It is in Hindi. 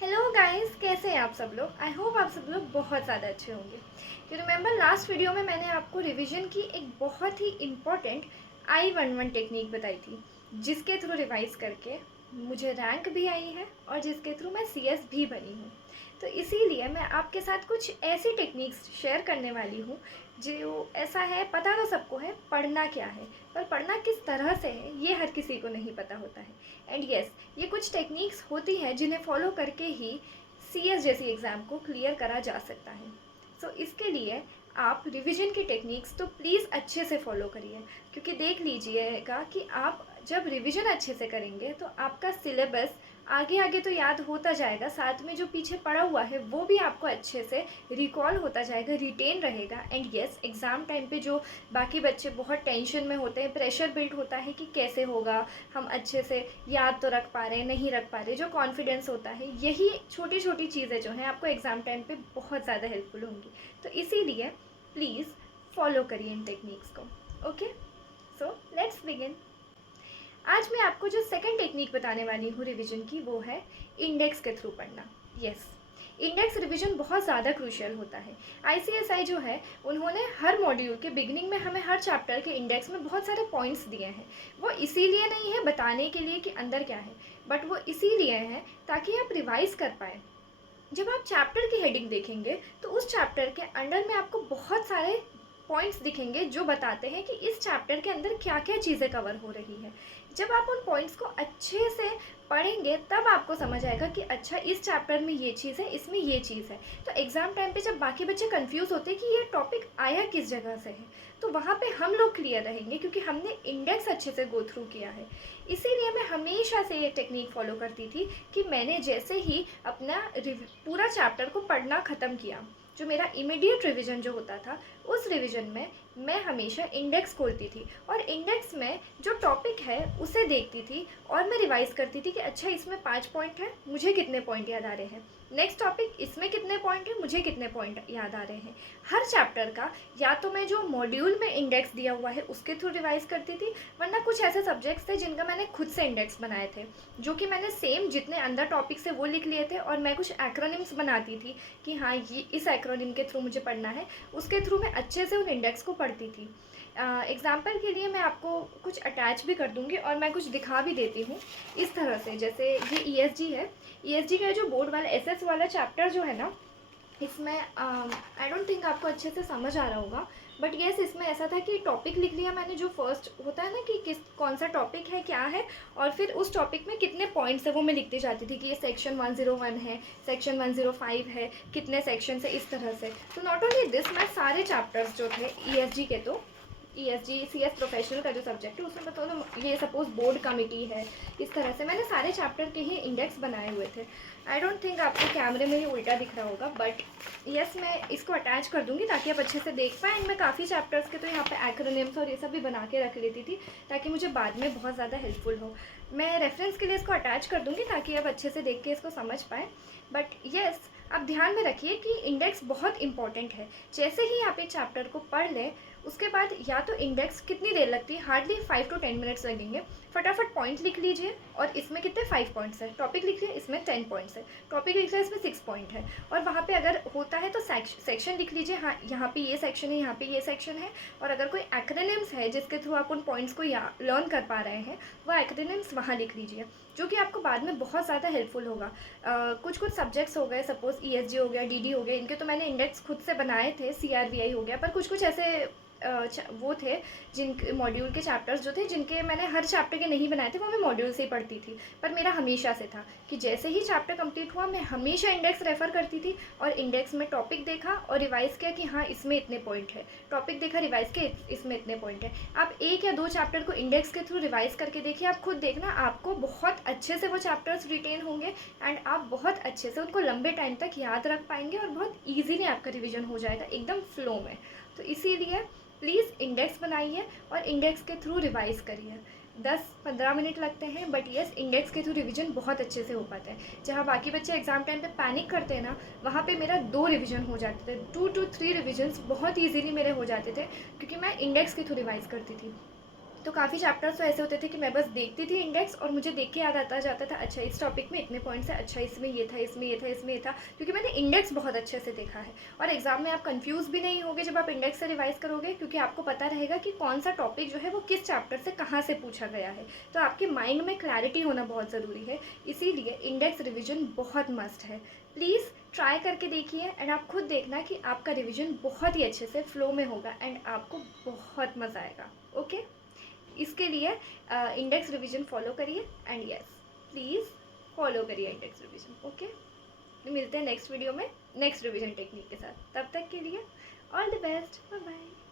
हेलो गाइस, कैसे हैं आप सब लोग। आई होप आप सब लोग बहुत ज़्यादा अच्छे होंगे। यू रिमेंबर लास्ट वीडियो में मैंने आपको रिवीजन की एक बहुत ही इम्पॉर्टेंट I11 टेक्निक बताई थी, जिसके थ्रू रिवाइज करके मुझे रैंक भी आई है और जिसके थ्रू मैं CS भी बनी हूँ। तो इसीलिए मैं आपके साथ कुछ ऐसी टेक्निक्स शेयर करने वाली हूँ जो ऐसा है, पता तो सबको है पढ़ना क्या है, पर पढ़ना किस तरह से है ये हर किसी को नहीं पता होता है। एंड यस, ये कुछ टेक्निक्स होती हैं जिन्हें फॉलो करके ही CS जैसी एग्ज़ाम को क्लियर करा जा सकता है। सो इसके लिए आप रिवीजन की टेक्निक्स तो प्लीज़ अच्छे से फॉलो करिए, क्योंकि देख लीजिएगा कि आप जब रिवीजन अच्छे से करेंगे तो आपका सिलेबस आगे आगे तो याद होता जाएगा, साथ में जो पीछे पड़ा हुआ है वो भी आपको अच्छे से रिकॉल होता जाएगा, रिटेन रहेगा। एंड यस, एग्ज़ाम टाइम पे जो बाकी बच्चे बहुत टेंशन में होते हैं, प्रेशर बिल्ड होता है कि कैसे होगा, हम अच्छे से याद तो रख पा रहे हैं नहीं रख पा रहे, जो कॉन्फिडेंस होता है, यही छोटी छोटी चीज़ें जो हैं आपको एग्ज़ाम टाइम पे बहुत ज़्यादा हेल्पफुल होंगी। तो इसीलिए प्लीज़ फॉलो करिए इन टेक्निक्स को। Okay, so let's begin. आज मैं आपको जो सेकंड टेक्निक बताने वाली हूँ रिवीजन की, वो है इंडेक्स के थ्रू पढ़ना। यस, इंडेक्स रिवीजन बहुत ज़्यादा क्रूशियल होता है। ICSI जो है, उन्होंने हर मॉड्यूल के बिगनिंग में हमें हर चैप्टर के इंडेक्स में बहुत सारे पॉइंट्स दिए हैं। वो इसीलिए नहीं है बताने के लिए कि अंदर क्या है, बट वो इसीलिए है ताकि आप रिवाइज कर पाए। जब आप चैप्टर की हेडिंग देखेंगे तो उस चैप्टर के अंडर में आपको बहुत सारे पॉइंट्स दिखेंगे जो बताते हैं कि इस चैप्टर के अंदर क्या क्या चीज़ें कवर हो रही है। जब आप उन पॉइंट्स को अच्छे से पढ़ेंगे तब आपको समझ आएगा कि अच्छा, इस चैप्टर में ये चीज़ है, इसमें ये चीज़ है। तो एग्ज़ाम टाइम पे जब बाकी बच्चे कंफ्यूज होते हैं कि ये टॉपिक आया किस जगह से है, तो वहाँ पे हम लोग क्लियर रहेंगे क्योंकि हमने इंडेक्स अच्छे से गो थ्रू किया है। इसीलिए मैं हमेशा से ये टेक्निक फॉलो करती थी कि मैंने जैसे ही अपना पूरा चैप्टर को पढ़ना ख़त्म किया, जो मेरा इमीडिएट रिवीजन जो होता था, उस रिवीजन में मैं हमेशा इंडेक्स खोलती थी और इंडेक्स में जो टॉपिक है उसे देखती थी और मैं रिवाइज़ करती थी कि अच्छा, इसमें 5 पॉइंट है, मुझे कितने पॉइंट याद आ रहे हैं। नेक्स्ट टॉपिक, इसमें कितने पॉइंट है, मुझे कितने पॉइंट याद आ रहे हैं। हर चैप्टर का या तो मैं जो मॉड्यूल में इंडेक्स दिया हुआ है उसके थ्रू रिवाइज़ करती थी, वरना कुछ ऐसे सब्जेक्ट्स थे जिनका मैंने खुद से इंडेक्स बनाए थे, जो कि मैंने सेम जितने अंदर टॉपिक से वो लिख लिए थे और मैं कुछ एक्रोनिम्स बनाती थी कि हाँ, ये इस एक्रोनिम के थ्रू मुझे पढ़ना है, उसके थ्रू मैं अच्छे से उन इंडेक्स को पढ़ती थी। एग्ज़ाम्पल के लिए मैं आपको कुछ अटैच भी कर दूँगी और मैं कुछ दिखा भी देती हूँ इस तरह से। जैसे ये ESG है, ESG का जो बोर्ड वाला SS वाला चैप्टर जो है ना, इसमें आई डोंट थिंक आपको अच्छे से समझ आ रहा होगा, बट येस, इसमें ऐसा था कि टॉपिक लिख लिया मैंने, जो फर्स्ट होता है ना कि किस कौन सा टॉपिक है, क्या है, और फिर उस टॉपिक में कितने पॉइंट्स है वो मैं लिखती जाती थी कि ये सेक्शन 101 है, सेक्शन 105 है, कितने सेक्शन है, इस तरह से। तो नॉट ओनली दिस, मैं सारे चैप्टर्स जो थे ESG के, तो ESG CS प्रोफेशनल का जो सब्जेक्ट है उसमें बताओ ना, ये सपोज बोर्ड कमिटी है, इस तरह से मैंने सारे चैप्टर के ही इंडेक्स बनाए हुए थे। आई डोंट थिंक आपको कैमरे में ही उल्टा दिख रहा होगा, बट यस, मैं इसको अटैच कर दूँगी ताकि आप अच्छे से देख पाएँ। एंड मैं काफ़ी चैप्टर्स के तो यहाँ पे एक्रोनिम्स और ये सब भी बना के रख लेती थी ताकि मुझे बाद में बहुत ज़्यादा हेल्पफुल हो। मैं रेफरेंस के लिए इसको अटैच कर दूँगी ताकि आप अच्छे से देख के इसको समझ पाएँ। बट यस, आप ध्यान में रखिए कि इंडेक्स बहुत इंपॉर्टेंट है। जैसे ही आप एक चैप्टर को पढ़ लें, उसके बाद या तो इंडेक्स कितनी देर लगती है, हार्डली 5 to 10 मिनट्स लगेंगे। फटाफट पॉइंट लिख लीजिए और इसमें कितने 5 पॉइंट्स है, टॉपिक लिख लिया इसमें 10 पॉइंट्स है, टॉपिक लिख लिया इसमें 6 पॉइंट है, और वहाँ पे अगर होता है तो सेक्शन लिख लीजिए, हाँ यहाँ पे ये सेक्शन है, यहाँ पे ये सेक्शन है, और अगर कोई एक्रोनिम्स है जिसके थ्रू आप उन पॉइंट्स को लर्न कर पा रहे हैं, वो एक्रोनिम्स वहाँ लिख लीजिए, जो कि आपको बाद में बहुत ज़्यादा हेल्पफुल होगा। कुछ कुछ सब्जेक्ट्स हो गए, सपोज ESG हो गया, DD हो गया, इनके तो मैंने इंडेक्स खुद से बनाए थे, CRVI हो गया, पर कुछ कुछ ऐसे वो थे जिन मॉड्यूल के चैप्टर्स जो थे जिनके मैंने हर चैप्टर के नहीं बनाए थे, वो मैं मॉड्यूल से ही पढ़ती थी। पर मेरा हमेशा से था कि जैसे ही चैप्टर कंप्लीट हुआ मैं हमेशा इंडेक्स रेफ़र करती थी और इंडेक्स में टॉपिक देखा और रिवाइज़ किया कि हाँ, इसमें इतने पॉइंट है, टॉपिक देखा, रिवाइज़ किया, इसमें इतने पॉइंट है। आप 1 या 2 चैप्टर को इंडेक्स के थ्रू रिवाइज़ करके देखिए, आप खुद देखना, आपको बहुत अच्छे से वो चैप्टर्स रिटेन होंगे एंड आप बहुत अच्छे से उनको लंबे टाइम तक याद रख पाएंगे और बहुत ईजीली आपका रिविजन हो जाएगा एकदम फ्लो में। तो इसीलिए प्लीज़ इंडेक्स बनाइए और इंडेक्स के थ्रू रिवाइज़ करिए। 10-15 मिनट लगते हैं, बट येस, इंडेक्स के थ्रू रिवीजन बहुत अच्छे से हो पाता है। जहाँ बाकी बच्चे एग्ज़ाम टाइम पे पैनिक करते हैं ना, वहाँ पे मेरा 2 रिवीजन हो जाते थे, 2 to 3 रिवीजन्स बहुत ईजीली मेरे हो जाते थे, क्योंकि मैं इंडेक्स के थ्रू रिवाइज़ करती थी। तो काफ़ी चैप्टर्स तो ऐसे होते थे कि मैं बस देखती थी इंडेक्स और मुझे देख के याद आता जाता था, अच्छा इस टॉपिक में इतने पॉइंट्स है, अच्छा इसमें ये था, इसमें ये था, इसमें ये था, क्योंकि मैंने इंडेक्स बहुत अच्छे से देखा है। और एग्जाम में आप कंफ्यूज भी नहीं होगे जब आप इंडेक्स से रिवाइज करोगे, क्योंकि आपको पता रहेगा कि कौन सा टॉपिक जो है वो किस चैप्टर से कहाँ से पूछा गया है। तो आपके माइंड में क्लैरिटी होना बहुत ज़रूरी है, इसीलिए इंडेक्स रिविजन बहुत मस्ट है। प्लीज़ ट्राई करके देखिए एंड आप खुद देखना कि आपका रिवीजन बहुत ही अच्छे से फ्लो में होगा एंड आपको बहुत मज़ा आएगा। ओके, इसके लिए इंडेक्स रिवीजन फॉलो करिए एंड यस, प्लीज़ फॉलो करिए इंडेक्स रिवीजन। ओके, मिलते हैं नेक्स्ट वीडियो में नेक्स्ट रिवीजन टेक्निक के साथ। तब तक के लिए all the best, bye bye.